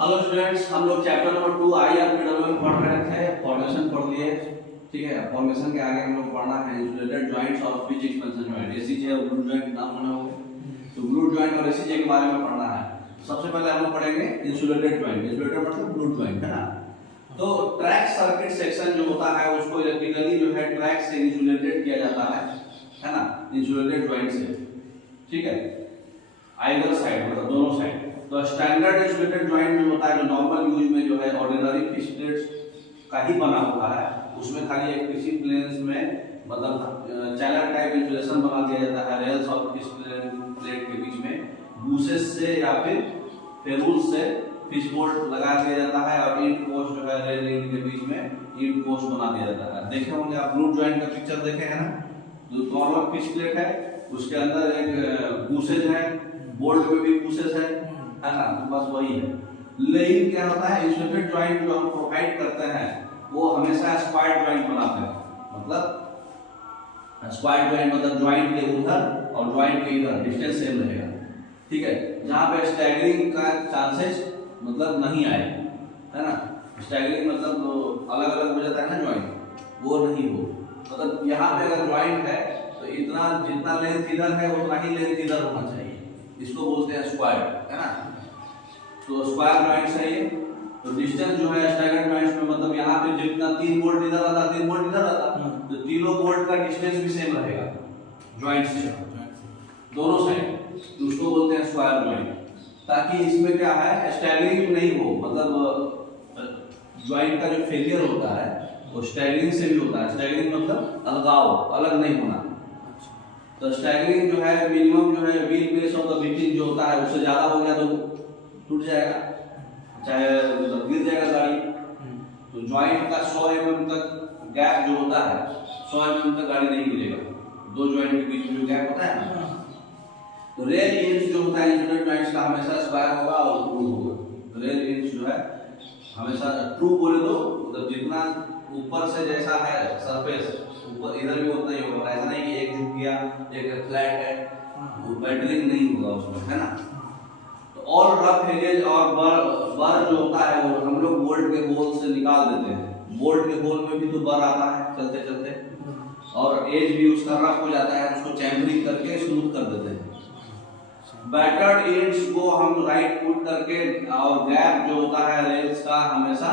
Hello students, हम लोग chapter number 2 IRPW में पढ़ रहे थे। फॉर्मेशन पढ़ लिए, ठीक है। फॉर्मेशन के आगे हम लोग पढ़ना है इंसुलेटेड जॉइंट्स और पिच एक्सपेंशन जॉइंट। एसीजे और ग्लूट जॉइंट नाम सुने होंगे, तो ग्लूट जॉइंट और एसीजे के बारे में पढ़ना है। सबसे पहले हम लोग पढ़ेंगे इंसुलेटेड जॉइंट। इंसुलेटेड मतलब ग्लूट जॉइंट, है ना। तो ट्रैक सर्किट सेक्शन जो होता है उसको इलेक्ट्रिकली जो है ट्रैक से इंसुलेटेड किया जाता है ना, इंसुलेटेड जॉइंट से, ठीक है। आइदर साइड मतलब दोनों साइड। तो स्टैंडर्ड इंसुलेटेड जॉइंट जो होता है, जो नॉर्मल यूज में जो है ऑर्डिनरी फिक्स्ड प्लेट्स का ही बना हुआ है, उसमें खाली एक किसी प्लेन्स में मतलब चैनल टाइप इंसुलेशन बना दिया जाता है रेल्स और फिक्स्ड प्लेट के बीच में बूसेस से या फिर फेरूल्स से फिश बोल्ट लगा दिया जाता है और इंड पोस्ट जो है रेल रिंग के बीच में इंड पोस्ट बना दिया जाता है। देखे होंगे आप ग्लूट जॉइंट का पिक्चर देखे हैं ना, जो नॉर्मल फिश प्लेट है उसके अंदर एक बूसेज है, बोल्ट में भी बूसेज है ना, तो बस वही है। लेकिन क्या होता है, इंसुलेटेड जॉइंट जो हम प्रोवाइड करते हैं वो हमेशा स्क्वायर जॉइंट बनाते हैं। मतलब स्क्वायर जॉइंट मतलब जॉइंट के उधर और जॉइंट के इधर डिस्टेंस सेम रहेगा, ठीक है। जहां पे स्टैगरिंग का चांसेस मतलब नहीं आए, है ना। स्टैगरिंग मतलब अलग अलग हो जाता है ना जॉइंट, वो नहीं हो। मतलब यहाँ पे अगर जॉइंट है तो इतना जितना लेंथ इधर है उतना ही लेंथ इधर होना चाहिए, इसको बोलते हैं स्क्वायर, है ना। तो स्क्वायर जॉइंट्स है ये। तो डिस्टेंस जो है स्टैगर्ड जॉइंट्स में मतलब यहाँ पे जितना 3 बोल्ट इधर आता 3 बोल्ट इधर आता, तो तीनों बोल्ट का डिस्टेंस भी सेम रहेगा जॉइंट से दोनों साइड, तो उसको बोलते हैं स्क्वायर जॉइंट। ताकि इसमें क्या है, स्टैगरिंग नहीं हो। मतलब जॉइंट का जो फेलियर होता है वो स्टैगरिंग से भी होता है। स्टैगरिंग मतलब अलगाव, अलग नहीं होना। तो स्टैगरिंग जो है मिनिमम जो है wheel base of the vehicle जो होता है उससे ज्यादा हो गया तो टूट जाएगा, चाहे मतलब गिर जाएगा गाड़ी। तो जॉइंट का 100 mm तक गैप जो होता है, 100 mm तक गाड़ी नहीं गिरेगा, दो जॉइंट के बीच में जो गैप होता है ना। तो रेल इंच जो होता है इंसुलेटेड जॉइंट्स का हमेशा स्क्वायर होगा और ट्रू होगा। रेल इंच जो है हमेशा ट्रू बोले तो मतलब जितना ऊपर से जैसा है सरफेस ऊपर इधर भी उतना ही होगा। ऐसा नहीं कि एक झुक गया एक फ्लैट है, वो बैटरिंग नहीं होगा उसमें, है ना। तो ऑल रफ एजेज और बर जो होता है वो हम लोग बोल्ट के होल से निकाल देते हैं। बोल्ट के होल में भी तो बर आता है चलते चलते, और एज भी उसका रफ हो जाता है, उसको चैम्फरिंग करके स्मूथ कर देते हैं। बैटर्ड एंड्स को हम राइट पुट करके, और गैप जो होता है रेल्स का हमेशा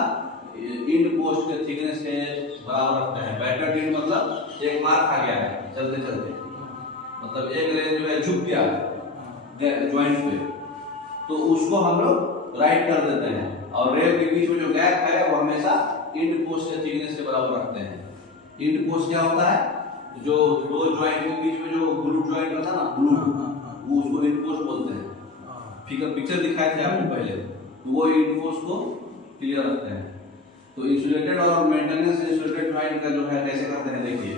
इंड पोस्ट के थिकनेस के बराबर रखते हैं। बैटर्ड एंड मतलब एक मार खा गया है चलते चलते, मतलब एक रेल जो है झुक गया जॉइंट पे, तो उसको हम लोग राइट कर देते हैं। और रेल के बीच में जो गैप है वो हमेशा इंड पोस्ट के थिकनेस के बराबर रखते हैं। इंड पोस्ट क्या होता है, जो दो जॉइंट के बीच में जो ग्लूट जॉइंट होता है ना, ग्लूट, वो उसको इंड पोस्ट बोलते हैं। पिक्चर दिखाए थे आपको पहले, तो वो इंड पोस्ट को क्लियर रखते हैं। तो इंसुलेटेड और मेंटेनेंस इंसुलेटेड जॉइंट का जो है कैसे करते हैं देखिए।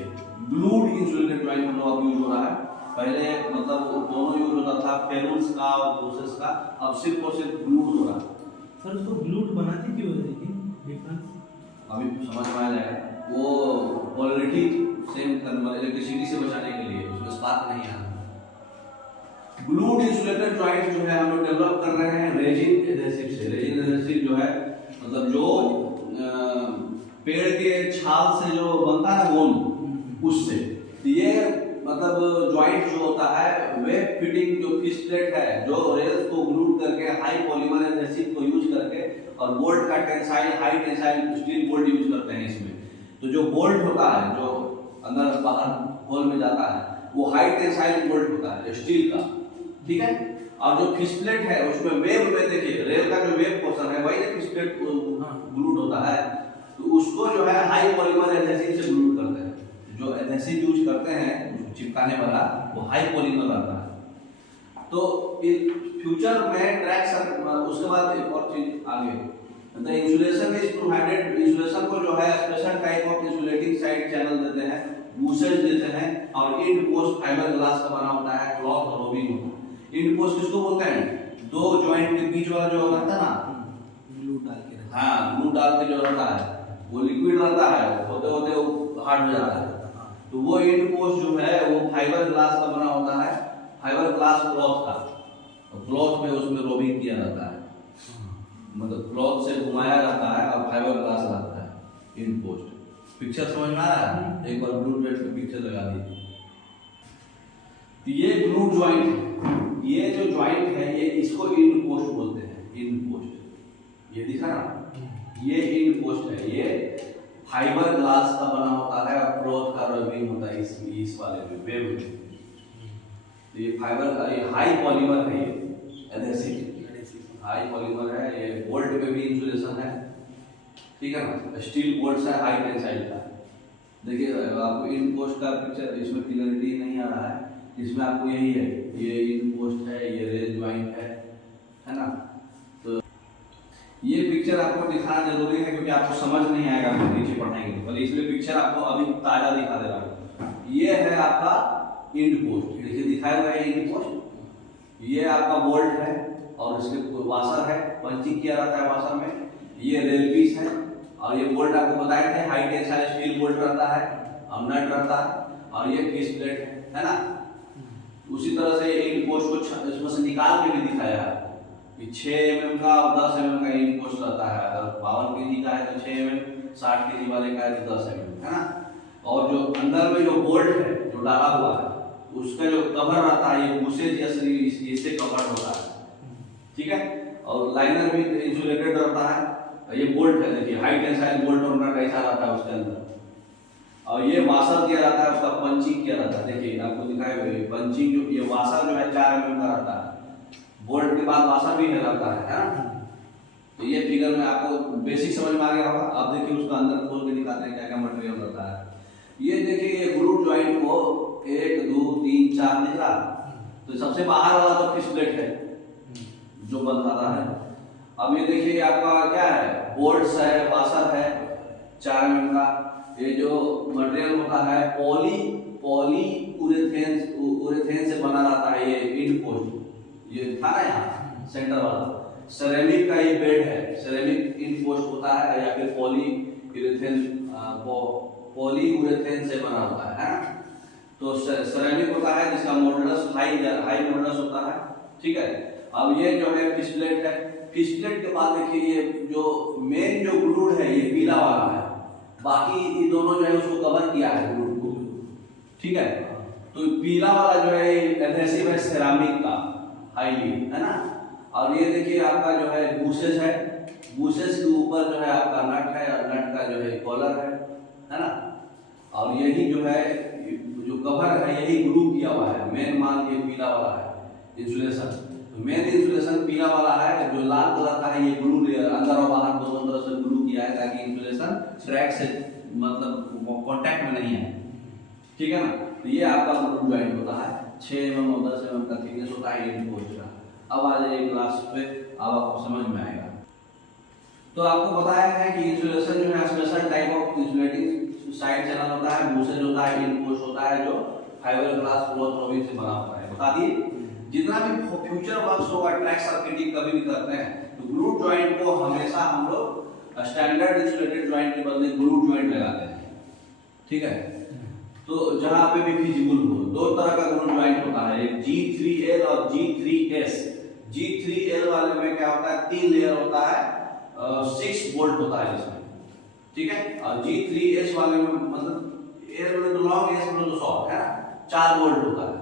ग्लूड इंसुलेटेड जॉइंट हम लोग अब यूज हो रहा है। पहले मतलब दोनों यूज होता था, फेरूल्स का और ब्रूसेस का, अब सिर्फ और सिर्फ ग्लूड हो रहा है। सर उसको ग्लूट बनाते क्यों है, लेकिन डिफरेंस अभी समझ में आ जाएगा। वो पोलैरिटी सेम इलेक्ट्रिसिटी से बचाने के लिए, उसमें स्पार्क नहीं आना। ग्लूड इंसुलेटेड जॉइंट जो है हम लोग डेवलप कर रहे हैं रेजिन एडहेसिव से। रेजिन एडहेसिव जो है मतलब जो पेड़ के छाल से जो बनता है गोंद, उससे ये मतलब जॉइंट जो होता है वे फिटिंग जो फिश प्लेट है, जो रेल्स को ग्लूड करके हाई पॉलीमर एडहेसिव को यूज करके, और बोल्ट का tensile high tensile steel bolt use करते हैं इसमें। तो जो बोल्ट होता है जो अंदर बाहर होल में जाता है वो हाई टेंसाइल बोल्ट होता है स्टील का, ठीक है। और जो फिश प्लेट है उसमें वेब में देखिए रेल का जो वेब पोर्शन है वही फिश प्लेट ग्लूड होता है, तो उसको जो है हाई पॉलीमर एडहेसिव से ग्लूड करते हैं। जो एडहेसिव यूज करते हैं चिपकाने वाला वो हाई पॉलीमर रहता है। तो फ्यूचर में ट्रैक उसके बाद एक और चीज आगे, the insulation is provided. Insulation को जो है special type of insulating side channel देते हैं, बूसेज देते हैं, और इंड पोस्ट फाइबर ग्लास का बना होता है, क्लॉथ और रोबिंग होता है। इंड पोस्ट किसको बोलते हैं, दो जॉइंट के बीच वाला जो रहता है ना, ग्लू डाल के, हाँ ग्लू डाल के जो रहता है वो लिक्विड रहता है, होते होते वो हार्ड हो जाता है। तो वो इंड पोस्ट जो है वो फाइबर ग्लास का बना होता है, फाइबर ग्लास क्लॉथ का, और क्लॉथ में उसमें रोबिंग किया जाता है। मतलब क्लॉथ से घुमाया जाता है और फाइबर ग्लास लगता है इन पोस्ट। पिक्चर समझ में आ रहा है? एक बार ग्लू प्लेट पे पिक्चर लगा दीजिए। ये ग्लू ज्वाइंट है, ये जो ज्वाइंट है ये इसको इन पोस्ट बोलते हैं। इन पोस्ट ये दिखा ना, ये इन पोस्ट है, ये फाइबर ग्लास का बना होता है और क्लॉथ का रबिंग होता है इस वाले में वेब में। तो ये फाइबर ये हाई पॉलीमर है, ये एडहेसिव हाई पॉलीमर है। ये बोल्ट पे भी इंसुलेशन है, ठीक है ना। स्टील बोल्ट है हाई टेंसाइल का। देखिए आपको इन पोस्ट का पिक्चर इसमें क्लियरिटी नहीं आ रहा है, इसमें आपको यही है, ये इन पोस्ट है, ये रेल ज्वाइंट है ना। तो ये पिक्चर आपको दिखाना जरूरी है क्योंकि आपको समझ नहीं आएगा नीचे पढ़ाएंगे तो, इसलिए पिक्चर आपको अभी ताजा दिखा दे रहा हूँ। ये है आपका इंड पोस्ट, देखिए दिखाया हुआ है इंड पोस्ट। ये आपका बोल्ट है और इसके वाशर है, पंचिंग किया रहता है वाशर में। ये रेल पीस है और ये बोल्ट आपको बताए थे हाई टेंसाइल स्टील बोल्ट रहता है और नट रहता है और ये फिश प्लेट है ना। उसी तरह से इंड पोस्ट को इसमें से निकाल के भी दिखाया है कि 6 mm का और 10 mm का इंड पोस्ट रहता है। अगर 52 kg का है तो 6 mm, 60 kg वाले का है तो 10 mm, है ना। और जो अंदर में जो बोल्ट है जो डाला हुआ है उसका जो कवर रहता है ये बूसेज या इससे कवर होता है, ठीक है। और लाइनर भी इंसुलेटेड रहता है। ये बोल्ट है, देखिए हाई टेंसाइल बोल्ट और नट ऐसा रहता है उसके अंदर। और ये वाशर किया रहता है, उसका पंचिंग किया रहता है। देखिए आपको दिखाए हुए पंचिंग जो ये वाशर जो है 4 mm का रहता है। बोल्ट के बाद वाशर भी रहता है ना। तो ये फिगर में आपको बेसिक समझ में आ गया होगा। अब देखिए उसका अंदर खोल के दिखाते हैं क्या क्या मटेरियल रहता है। ये देखिए ये ग्लू ज्वाइंट को 1 2 3 4 दिख रहा। तो सबसे बाहर वाला तो फिश प्लेट है जो बनता है। अब ये देखिए आपका क्या है, बोल्ट्स है, वाशर है 4 mm का। ये जो मटेरियल होता है पॉली उरेथेन से बना रहता है। ये इंड पोस्ट ये था ना यहाँ सेंटर वाला सेरेमिक का ये बेड है, सेरेमिक इंड पोस्ट होता है या फिर पॉली उरेथेन से बना होता है ना। तो सेरेमिक होता है जिसका मॉडुलस हाई मॉडुलस होता है, ठीक है। अब ये जो है फिश प्लेट है। फिश प्लेट के बाद देखिए ये जो मेन जो ग्लूड है ये पीला वाला है, बाकी ये दोनों जो है उसको कवर किया है ग्लूड को, ठीक है। तो पीला वाला जो है एडहेसिव है सेरामिक का हाईली, है ना। और ये देखिए आपका जो है बूसेस है, बूसेस के ऊपर जो है आपका नट है और नट का जो है कॉलर है ना। और यही जो है जो कवर है यही ग्लू किया हुआ है। मेन माल ये पीला वाला है इंसुलेशन। तो मेन इंसुलेशन पीला वाला है, जो लाल कलर का है ये ग्लू लेयर अंदर और बाहर दोनों तरफ से ग्लू किया है ताकि इंसुलेशन ट्रैक से मतलब कांटेक्ट में नहीं है, ठीक है ना। तो ये आपका ग्लू ज्वाइंट होता है 6 mm और 10 mm का थिकनेस होता है इंड पोस्ट का। अब आ जाइए क्लास पे, अब आपको समझ में आएगा। तो आपको बताया है कि इंसुलेशन जो है special type of insulating side channel होता है, बूसेज होता है, इंड पोस्ट होता है जो फाइबर ग्लास क्लॉथ रबिंग से बना होता है। बता दिए जितना भी फ्यूचर वर्क्स होगा ट्रैक सर्किटिंग कभी भी करते हैं तो ग्लू ज्वाइंट को हमेशा हम लोग स्टैंडर्ड इंसुलेटेड ज्वाइंट के बदले ग्लू ज्वाइंट लगाते हैं, ठीक है। तो जहां पे भी फिजिबल हो, 2 तरह का ग्लू ज्वाइंट होता है, एक G3L और G3S। G3L वाले में क्या होता है 3 लेयर होता है, 6 बोल्ट होता है इसमें, ठीक है। और G3S वाले में मतलब एल बोले तो लॉन्ग, एस बोले तो शॉर्ट, है ना, 4 बोल्ट होता है।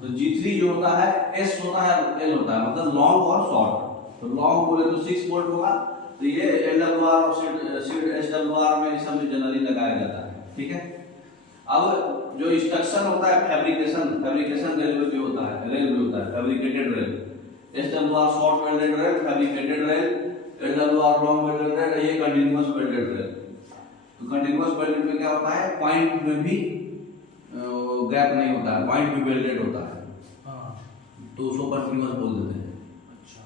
तो G3 जो होता है S होता है L होता है, मतलब लॉन्ग और शॉर्ट। तो लॉन्ग बोले तो 6 बोल्ट होगा। तो ये LWR और सीड SWR में इस समय जनरली लगाया जाता है, ठीक है। अब जो इंस्ट्रक्शन होता है फैब्रिकेशन रेल भी होता है, fabricated rail. SWR short welded rail, fabricated rail, LWR long welded rail, ये कंटीन्यूअस वेल्डेड रेल। तो कंटीन्यूअस वेल्डेड में क्या होता है, पॉइंट में भी गैप नहीं होता है, पॉइंट में वेल्डेड होता है, तो उसको कंटीन्यूअस बोल देते हैं। अच्छा।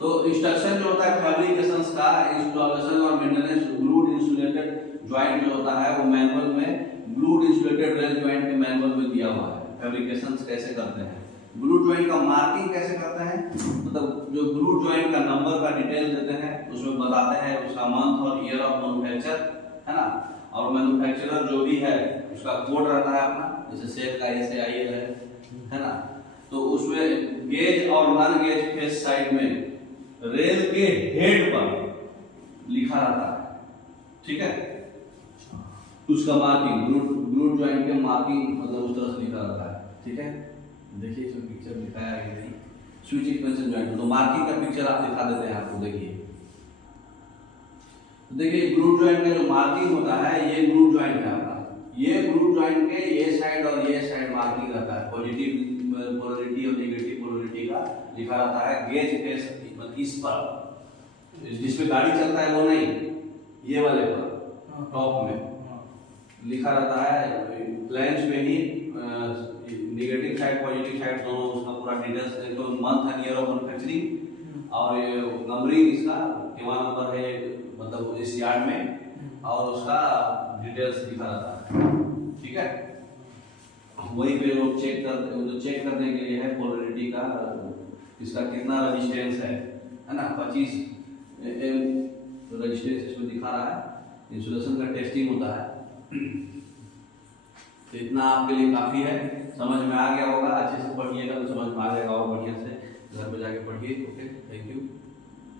तो इंस्ट्रक्शन जो होता है फैब्रिकेशंस का, इंस्टॉलेशन और मेंटेनेंस ग्लूड इंसुलेटेड ज्वाइंट जो होता है वो मैनुअल में ग्लूड इंसुलेटेड रेल ज्वाइंट के मैनुअल में दिया हुआ है। फैब्रिकेशंस कैसे करते हैं, ग्लू ज्वाइंट का मार्किंग कैसे करते हैं, मतलब जो ग्लू ज्वाइंट का नंबर का डिटेल देते हैं उसमें बताते हैं उसका मंथ और ईयर ऑफ मैन्युफैक्चर, है ना। और मैन्युफैक्चरर जो भी है उसका कोड रहता है अपना, जैसे सेल का SAIL है ना। तो उसमें गेज और नॉन गेज फेस साइड में रेल के हेड पर लिखा रहता है, ठीक है। उसका मार्किंग ग्लूट ज्वाइंट के मार्किंग मतलब उस तरह से लिखा रहता है, ठीक है। देखिए इसमें पिक्चर दिखाया है कि नहीं, स्विच एक्सपेंशन ज्वाइंट तो मार्किंग का पिक्चर आप दिखा देते हैं आपको। देखिए ग्लूट ज्वाइंट का जो मार्किंग होता है, ये ग्लूट ज्वाइंट है आपका, ये ग्लूट ज्वाइंट के ये साइड और ये साइड मार्किंग रहता है, पॉजिटिव पोलरिटी और नेगेटिव पोलरिटी का लिखा रहता है। गेज फेस इस पर जिस पे गाड़ी चलता है वो नहीं, ये वाले पर टॉप में लिखा रहता है, फ्लैंज में ही नेगेटिव साइड पॉजिटिव साइड दोनों उसका पूरा डिटेल्स, तो month and year of manufacturing और नंबरिंग इसका केवां नंबर है मतलब इस यार्ड में, और उसका डिटेल्स लिखा रहता है, ठीक है। वहीं पे लोग चेक करने के लिए है पोलरिटी का, इसका कितना रेजिस्टेंस है ना, 25 रेजिस्टेंस इसमें दिखा रहा है। इंसुलेशन का टेस्टिंग होता है। तो इतना आपके लिए काफ़ी है, समझ में आ गया होगा। अच्छे से पढ़िएगा तो समझ में आ जाएगा और बढ़िया से घर पे जाके पढ़िए। Okay, thank you.